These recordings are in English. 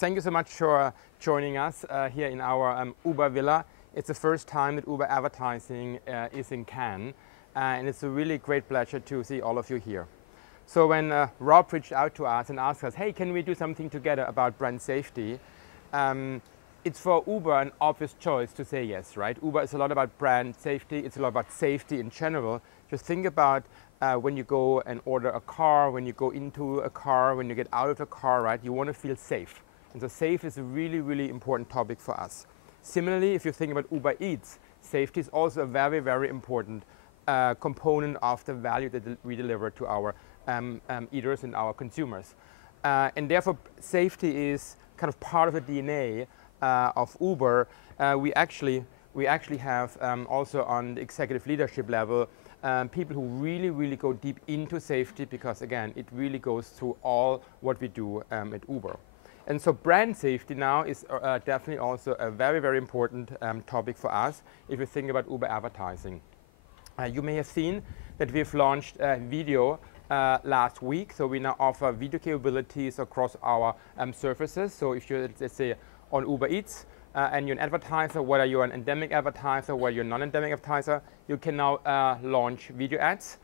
thank you so much for joining us here in our Uber Villa. It's the first time that Uber Advertising is in Cannes, and it's a really great pleasure to see all of you here. So when Rob reached out to us and asked us, hey, can we do something together about brand safety? It's for Uber an obvious choice to say yes, right? Uber is a lot about brand safety. It's a lot about safety in general. Just think about when you go and order a car, when you go into a car, when you get out of a car, right? You want to feel safe. And so safe is a really, really important topic for us. Similarly, if you think about Uber Eats, safety is also a very, very important component of the value that we deliver to our eaters and our consumers. And therefore, safety is kind of part of the DNA of Uber. We actually have also on the executive leadership level people who really, really go deep into safety, because again, it really goes through all what we do at Uber. And so brand safety now is definitely also a very, very important topic for us if you think about Uber advertising. You may have seen that we've launched video last week, so we now offer video capabilities across our services. So if you're, let's say, on Uber Eats and you're an advertiser, whether you're an endemic advertiser, whether you're a non-endemic advertiser, you can now launch video ads.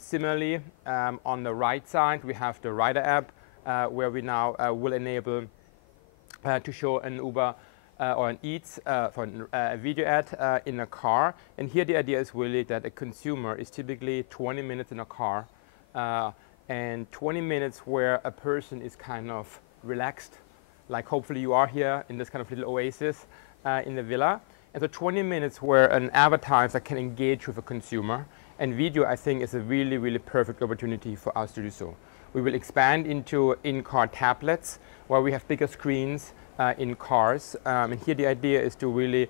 Similarly, on the right side, we have the Rider app, where we now will enable to show an Uber or an Eats for a video ad in a car. And here the idea is really that a consumer is typically 20 minutes in a car, and 20 minutes where a person is kind of relaxed, like hopefully you are here in this kind of little oasis in the villa. And so 20 minutes where an advertiser can engage with a consumer. And video, I think, is a really, really perfect opportunity for us to do so. We will expand into in-car tablets, where we have bigger screens in cars. And here the idea is to really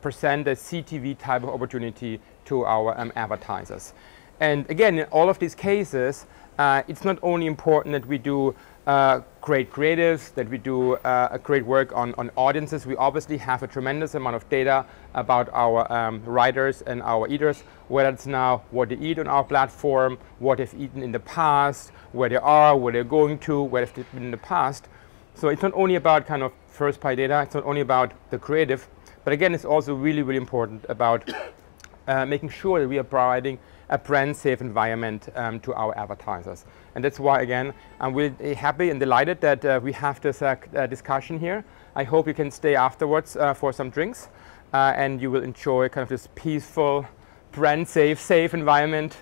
present a CTV type of opportunity to our advertisers. And again, in all of these cases, it's not only important that we do great creatives, that we do a great work on audiences. We obviously have a tremendous amount of data about our riders and our eaters, whether it's now what they eat on our platform, what they've eaten in the past, where they are, where they're going to, where they've been in the past. So it's not only about kind of first-party data, it's not only about the creative, but again, it's also really, really important about making sure that we are providing a brand-safe environment to our advertisers. And that's why, again, I'm really happy and delighted that we have this discussion here. I hope you can stay afterwards for some drinks, and you will enjoy kind of this peaceful, brand-safe environment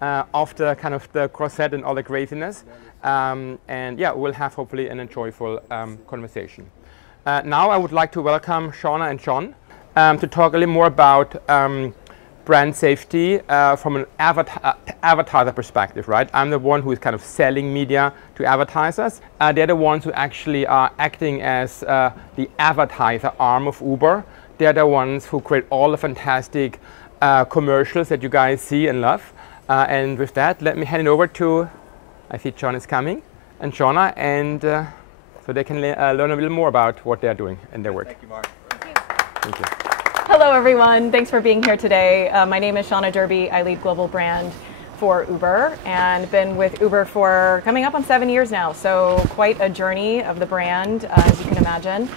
after kind of the croissant and all the craziness. And yeah, we'll have hopefully an enjoyable conversation. Now I would like to welcome Shauna and John to talk a little more about brand safety from an advertiser perspective, right? I'm the one who is kind of selling media to advertisers. They're the ones who actually are acting as the advertiser arm of Uber. They're the ones who create all the fantastic commercials that you guys see and love. And with that, let me hand it over to, I see John is coming, and Shauna, and so they can learn a little more about what they're doing in their work. Thank you, Mark. Thank you. Hello, everyone. Thanks for being here today. My name is Shauna Derby. I lead global brand for Uber and been with Uber for coming up on 7 years now. So quite a journey of the brand, as you can imagine.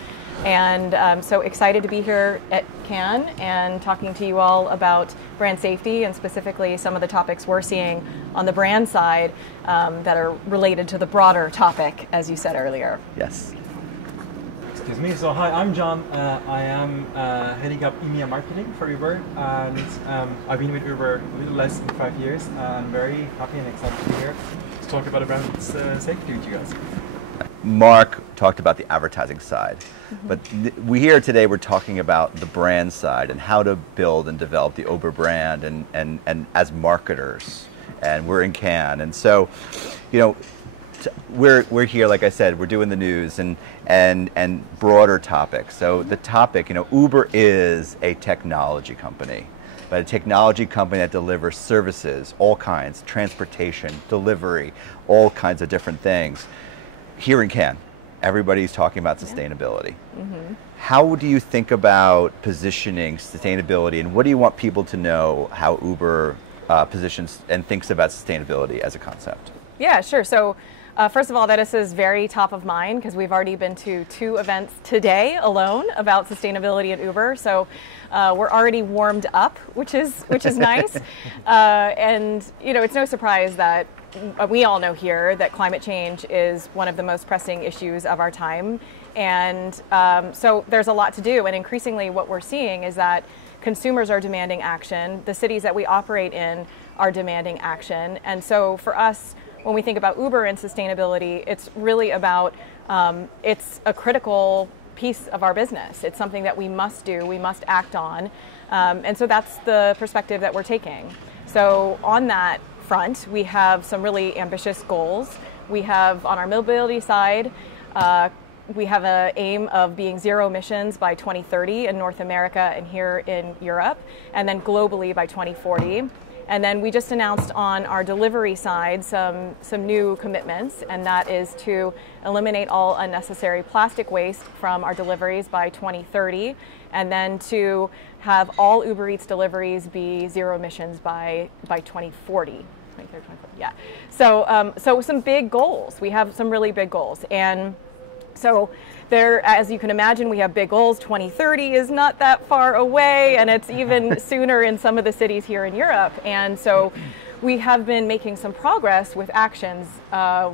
And I'm so excited to be here at Cannes and talking to you all about brand safety and specifically some of the topics we're seeing on the brand side that are related to the broader topic, as you said earlier. Yes. Excuse me. So hi, I'm John. I am heading up EMEA marketing for Uber, and I've been with Uber a little less than 5 years. I'm very happy and excited to be here to talk about brand safety with you guys. Mark talked about the advertising side, but we here today we're talking about the brand side and how to build and develop the Uber brand and as marketers. And we're in Cannes, and so, you know, we're here, like I said, we're doing the news and broader topics. So the topic, you know, Uber is a technology company, but a technology company that delivers services, all kinds, transportation, delivery, all kinds of different things. Here in Cannes, everybody's talking about sustainability. How do you think about positioning sustainability, and what do you want people to know how Uber positions and thinks about sustainability as a concept? Yeah, sure. So First of all, this is very top of mind because we've already been to 2 events today alone about sustainability at Uber. So we're already warmed up, which is nice. And it's no surprise that we all know here that climate change is one of the most pressing issues of our time. And so there's a lot to do. And increasingly what we're seeing is that consumers are demanding action. The cities that we operate in are demanding action. And so for us, when we think about Uber and sustainability, it's really about, it's a critical piece of our business. It's something that we must do, we must act on. And so that's the perspective that we're taking. So on that front, we have some really ambitious goals. We have, on our mobility side, we have an aim of being zero emissions by 2030 in North America and here in Europe, and then globally by 2040. And then we just announced on our delivery side some new commitments, and that is to eliminate all unnecessary plastic waste from our deliveries by 2030, and then to have all Uber Eats deliveries be zero emissions by 2040. 2040, yeah. So some big goals. We have some really big goals, and so there, as you can imagine, we have big goals. 2030 is not that far away, and it's even sooner in some of the cities here in Europe. And so we have been making some progress with actions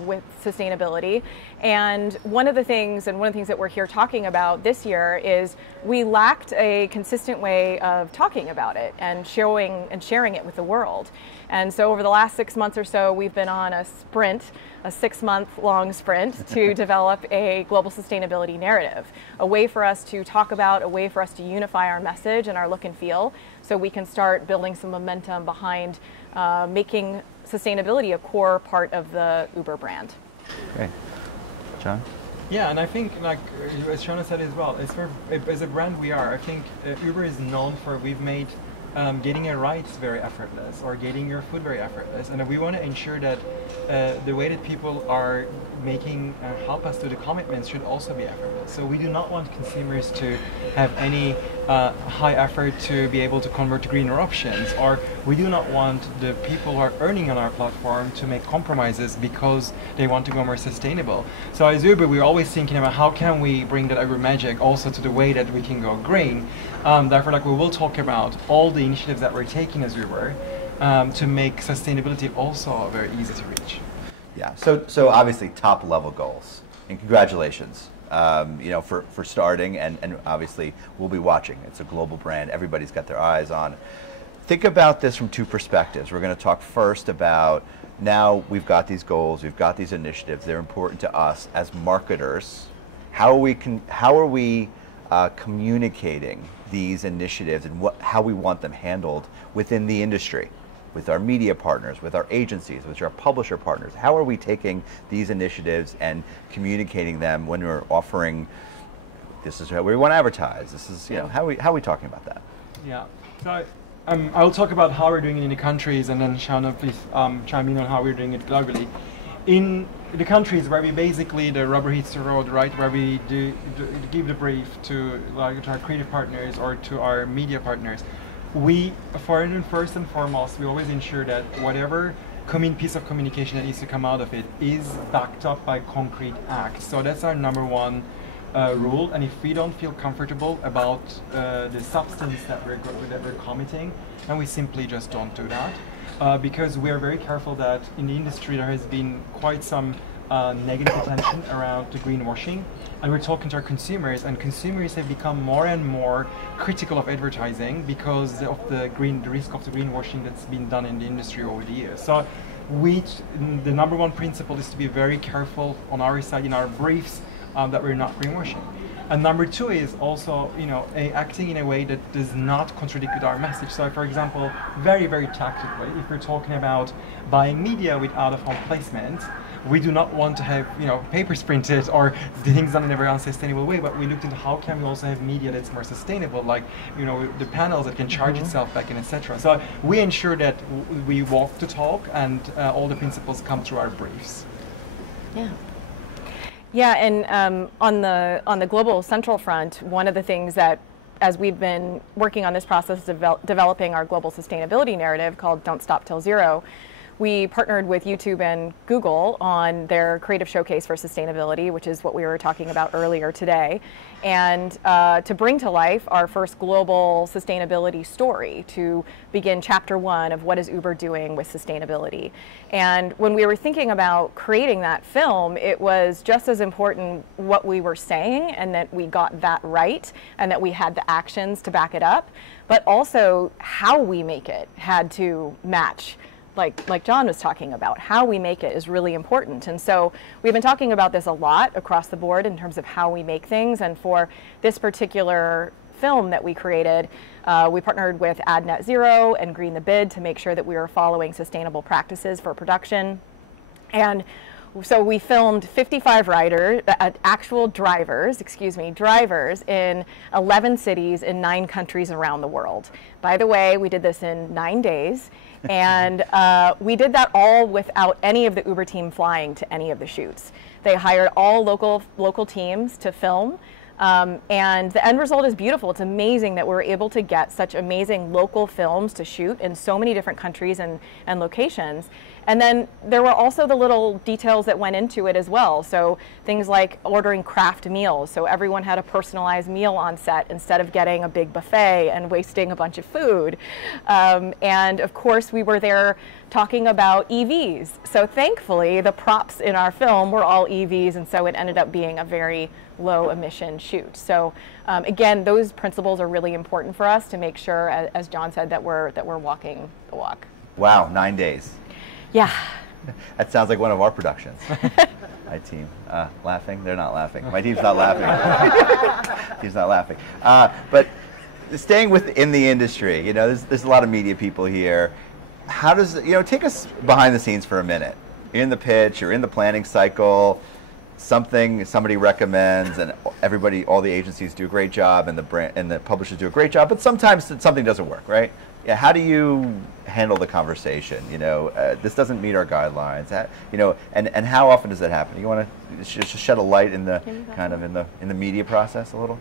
with sustainability. And one of the things that we're here talking about this year is we lacked a consistent way of talking about it and sharing it with the world. And so over the last 6 months or so, we've been on a 6-month-long sprint to develop a global sustainability narrative, a way for us to talk about, a way for us to unify our message and our look and feel, so we can start building some momentum behind making sustainability a core part of the Uber brand. Great. John? Yeah, and I think, like as Shauna said as well, as a brand we are, I think Uber is known for, we've made getting a ride very effortless, or getting your food very effortless, and we want to ensure that the way that people are making help us do the commitments should also be effortless. So we do not want consumers to have any high effort to be able to convert to greener options, or we do not want the people who are earning on our platform to make compromises because they want to go more sustainable. So as Uber, we're always thinking about how can we bring that Uber magic also to the way that we can go green. Therefore, like, we will talk about all the initiatives that we're taking as Uber to make sustainability also very easy to reach. Yeah, so obviously top level goals, and congratulations, for starting, and obviously we'll be watching. It's a global brand, everybody's got their eyes on. Think about this from 2 perspectives. We're going to talk first about, now we've got these goals, we've got these initiatives, they're important to us as marketers. How are we communicating these initiatives and how we want them handled within the industry, with our media partners, with our agencies, with our publisher partners? How are we taking these initiatives and communicating them when we're offering, this is how we want to advertise, this is, how are we talking about that? Yeah, so I'll talk about how we're doing it in the countries, and then Shauna, please chime in on how we're doing it globally. In the countries where we basically, the rubber hits the road, right, where we give the brief to our creative partners or to our media partners, we, first and foremost, we always ensure that whatever piece of communication that needs to come out of it is backed up by concrete acts. So that's our number one rule. And if we don't feel comfortable about the substance that we're committing, then we simply just don't do that. Because we are very careful that in the industry there has been quite some negative attention around the greenwashing, and we're talking to our consumers, and consumers have become more and more critical of advertising because of the risk of the greenwashing that's been done in the industry over the years. So the number one principle is to be very careful on our side in our briefs that we're not greenwashing. And number 2 is also, acting in a way that does not contradict with our message. So, for example, very, very tactically, if we're talking about buying media with out-of-home placement, we do not want to have, papers printed or the things done in a very unsustainable way, but we looked into how can we also have media that's more sustainable, like, the panels that can charge itself back and etc. So we ensure that we walk the talk, and all the principles come through our briefs. Yeah. Yeah, and on the global central front, one of the things that, as we've been working on this process of developing our global sustainability narrative called Don't Stop Till Zero, we partnered with YouTube and Google on their creative showcase for sustainability, which is what we were talking about earlier today, and to bring to life our first global sustainability story, to begin chapter 1 of what is Uber doing with sustainability. And when we were thinking about creating that film, it was just as important what we were saying and that we got that right and that we had the actions to back it up, but also how we make it had to match. Like John was talking about, how we make it is really important. And so we've been talking about this a lot across the board in terms of how we make things. And for this particular film that we created, we partnered with Ad Net Zero and Green the Bid to make sure that we were following sustainable practices for production. And so we filmed 55 actual drivers in 11 cities in 9 countries around the world. By the way, we did this in 9 days. And we did that all without any of the Uber team flying to any of the shoots. They hired all local teams to film. And the end result is beautiful. It's amazing that we're able to get such amazing local films to shoot in so many different countries and locations. And then there were also the little details that went into it as well. So things like ordering craft meals. So everyone had a personalized meal on set instead of getting a big buffet and wasting a bunch of food. And of course, we were there talking about EVs. So thankfully, the props in our film were all EVs, and so it ended up being a very low emission shoot. So again, those principles are really important for us to make sure, as John said, that we're walking the walk. Wow, 9 days. Yeah. That sounds like one of our productions. My team laughing? They're not laughing. My team's not laughing. Team's not laughing. But staying within the industry, you know, there's a lot of media people here. How does, you know, take us behind the scenes for a minute. You're in the pitch, you're in the planning cycle, somebody recommends, and everybody, all the agencies do a great job, and the brand and the publishers do a great job. But sometimes something doesn't work, right? Yeah. How do you handle the conversation? You know, this doesn't meet our guidelines. You know, and how often does that happen? You want to just shed a light in the kind of in the media process a little?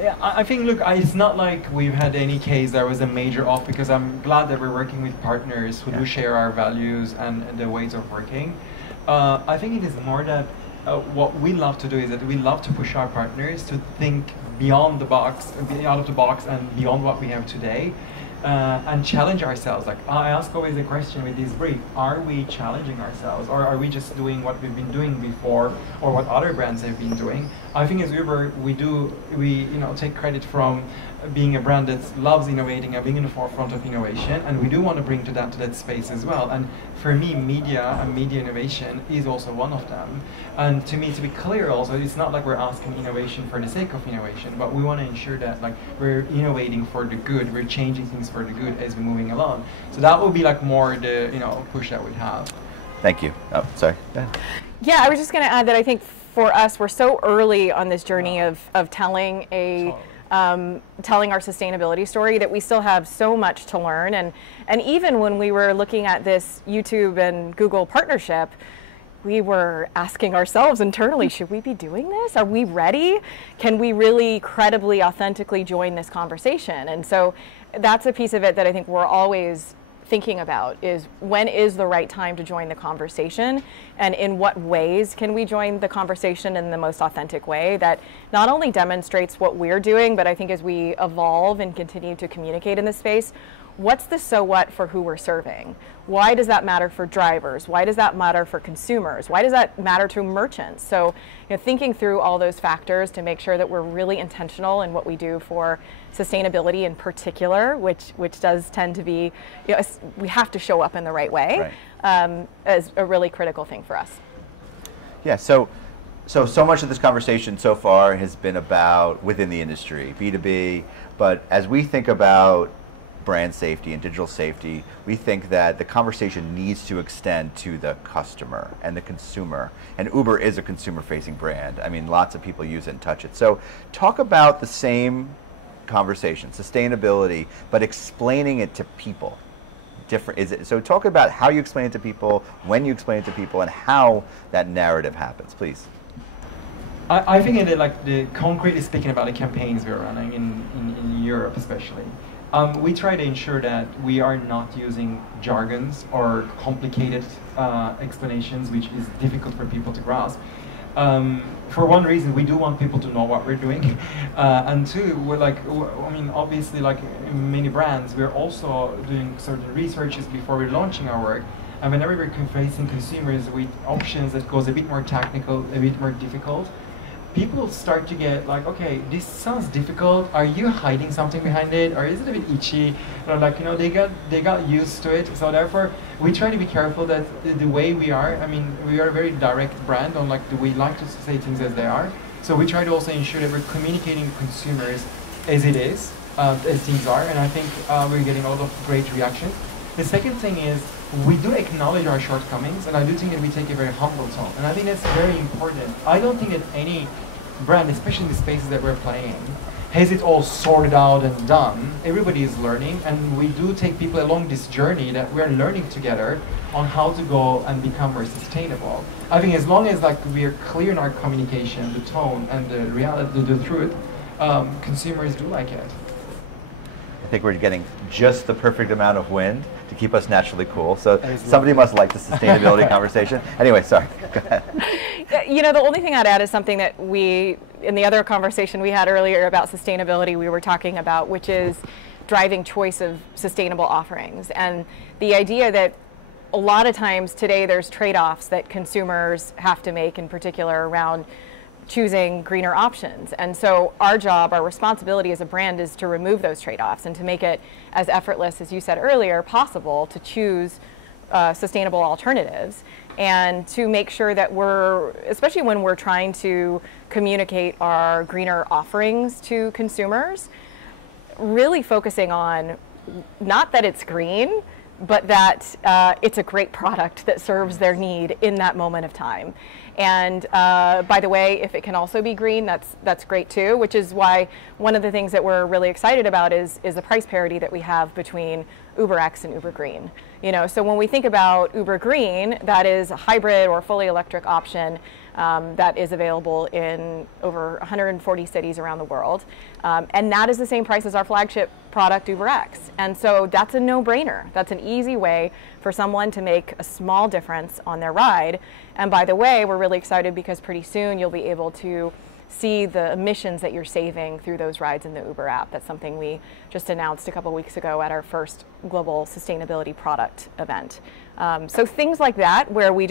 Yeah, I think, look, it's not like we've had any case that was a major off, because I'm glad that we're working with partners who do share our values and the ways of working. I think it is more that what we love to do is that we love to push our partners to think beyond the box, out of the box and beyond what we have today. And challenge ourselves. Like, I ask always the question with this brief: are we challenging ourselves, or are we just doing what we've been doing before, or what other brands have been doing? I think as Uber, we take credit from being a brand that loves innovating and being in the forefront of innovation, and we do want to bring to that space as well. And for me, media and media innovation is also one of them. And to me, to be clear also, it's not like we're asking innovation for the sake of innovation, but we want to ensure that, like, we're innovating for the good, we're changing things for the good as we're moving along. So that would be like more the push that we'd have. Thank you. Oh, sorry. Go ahead. Yeah, I was just going to add that I think for us, we're so early on this journey of telling our sustainability story that we still have so much to learn. And even when we were looking at this YouTube and Google partnership, we were asking ourselves internally, should we be doing this? Are we ready? Can we really credibly, authentically join this conversation? And so that's a piece of it that I think we're always thinking about, is when is the right time to join the conversation, and in what ways can we join the conversation in the most authentic way that not only demonstrates what we're doing, but I think as we evolve and continue to communicate in this space, what's the so what for who we're serving? Why does that matter for drivers? Why does that matter for consumers? Why does that matter to merchants? So, thinking through all those factors to make sure that we're really intentional in what we do for sustainability in particular, which does tend to be, we have to show up in the right way, is a really critical thing for us. Yeah. So much of this conversation so far has been about within the industry, B2B, but as we think about brand safety and digital safety, we think that the conversation needs to extend to the customer and the consumer. And Uber is a consumer-facing brand. I mean, lots of people use it and touch it. So talk about the same conversation, sustainability, but explaining it to people. So talk about how you explain it to people, when you explain it to people, and how that narrative happens, please. I think concretely speaking about the campaigns we're running in Europe especially, We try to ensure that we are not using jargons or complicated explanations, which is difficult for people to grasp. For one reason, we do want people to know what we're doing, and two, we're like, I mean, obviously, like many brands, we're also doing certain researches before we're launching our work. And whenever we're facing consumers with options that goes a bit more technical, a bit more difficult, people start to get like, okay, this sounds difficult. Are you hiding something behind it, or is it a bit itchy? Or like, you know, they got used to it. So therefore, we try to be careful that the way we are. I mean, we are a very direct brand. On like, we like to say things as they are. So we try to also ensure that we're communicating to consumers as it is, as things are. And I think we're getting a lot of great reactions. The second thing is, we do acknowledge our shortcomings, and I do think that we take a very humble tone, and I think that's very important. I don't think that any brand, especially in the spaces that we're playing, has it all sorted out and done. Everybody is learning, and we do take people along this journey that we're learning together on how to go and become more sustainable. I think as long as like we're clear in our communication, the tone, and the reality, the truth, consumers do like it. I think we're getting just the perfect amount of wind to keep us naturally cool. So somebody must like the sustainability conversation. Anyway, sorry. Go ahead. You know, the only thing I'd add is something that we, in the other conversation we had earlier about sustainability, we were talking about, which is driving choice of sustainable offerings. And the idea that a lot of times today there's trade-offs that consumers have to make, in particular around choosing greener options. And so our job, our responsibility as a brand is to remove those trade-offs and to make it as effortless, as you said earlier, possible to choose sustainable alternatives, and to make sure that we're, especially when we're trying to communicate our greener offerings to consumers, really focusing on not that it's green, but that it's a great product that serves their need in that moment of time. And by the way, if it can also be green, that's great too, which is why one of the things that we're really excited about is the price parity that we have between UberX and Uber Green. You know, so when we think about Uber Green, that is a hybrid or fully electric option that is available in over 140 cities around the world. And that is the same price as our flagship product, UberX. And so that's a no-brainer. That's an easy way for someone to make a small difference on their ride. And by the way, we're really excited because pretty soon you'll be able to see the emissions that you're saving through those rides in the Uber app. That's something we just announced a couple weeks ago at our first global sustainability product event. So things like that, where we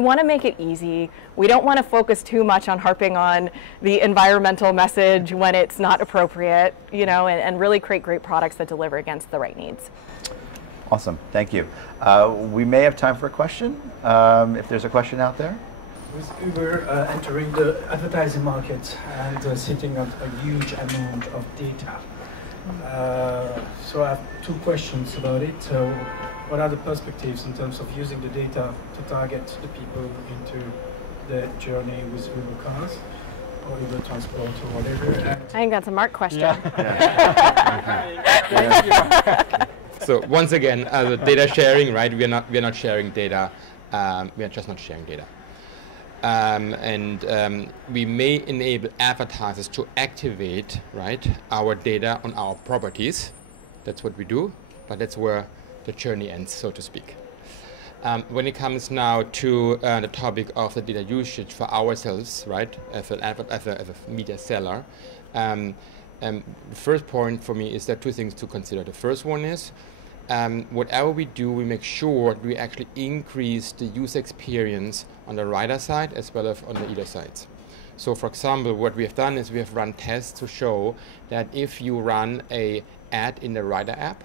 want to make it easy. We don't want to focus too much on harping on the environmental message when it's not appropriate, you know, and really create great products that deliver against the right needs. Awesome, thank you. We may have time for a question, if there's a question out there. With Uber entering the advertising market and sitting on a huge amount of data. So I have two questions about it. So what are the perspectives in terms of using the data to target the people into the journey with Uber cars or Uber transport or whatever? I think that's a Mark question. Yeah. So once again, the data sharing, right? We are not sharing data. We are just not sharing data. We may enable advertisers to activate, right, our data on our properties. That's what we do, but that's where the journey ends, so to speak. When it comes now to the topic of the data usage for ourselves, right, as a media seller, the first point for me is there are two things to consider. The first one is whatever we do, we make sure we actually increase the user experience on the rider side as well as on the either sides. So for example, what we have done is we have run tests to show that if you run an ad in the rider app,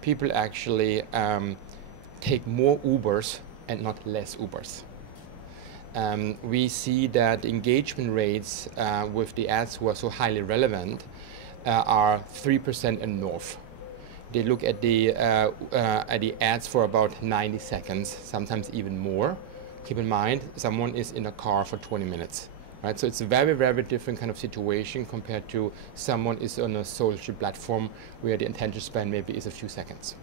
people actually take more Ubers and not less Ubers. We see that engagement rates with the ads who are so highly relevant are 3% and north. They look at the ads for about 90 seconds, sometimes even more. Keep in mind, someone is in a car for 20 minutes. Right? So it's a very, very different kind of situation compared to someone is on a social platform where the attention span maybe is a few seconds.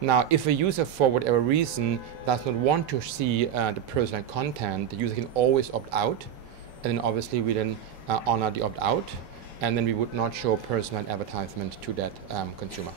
Now, if a user, for whatever reason, does not want to see the personal content, the user can always opt out. And then obviously we then honor the opt-out. and then we would not show personal advertisement to that consumer.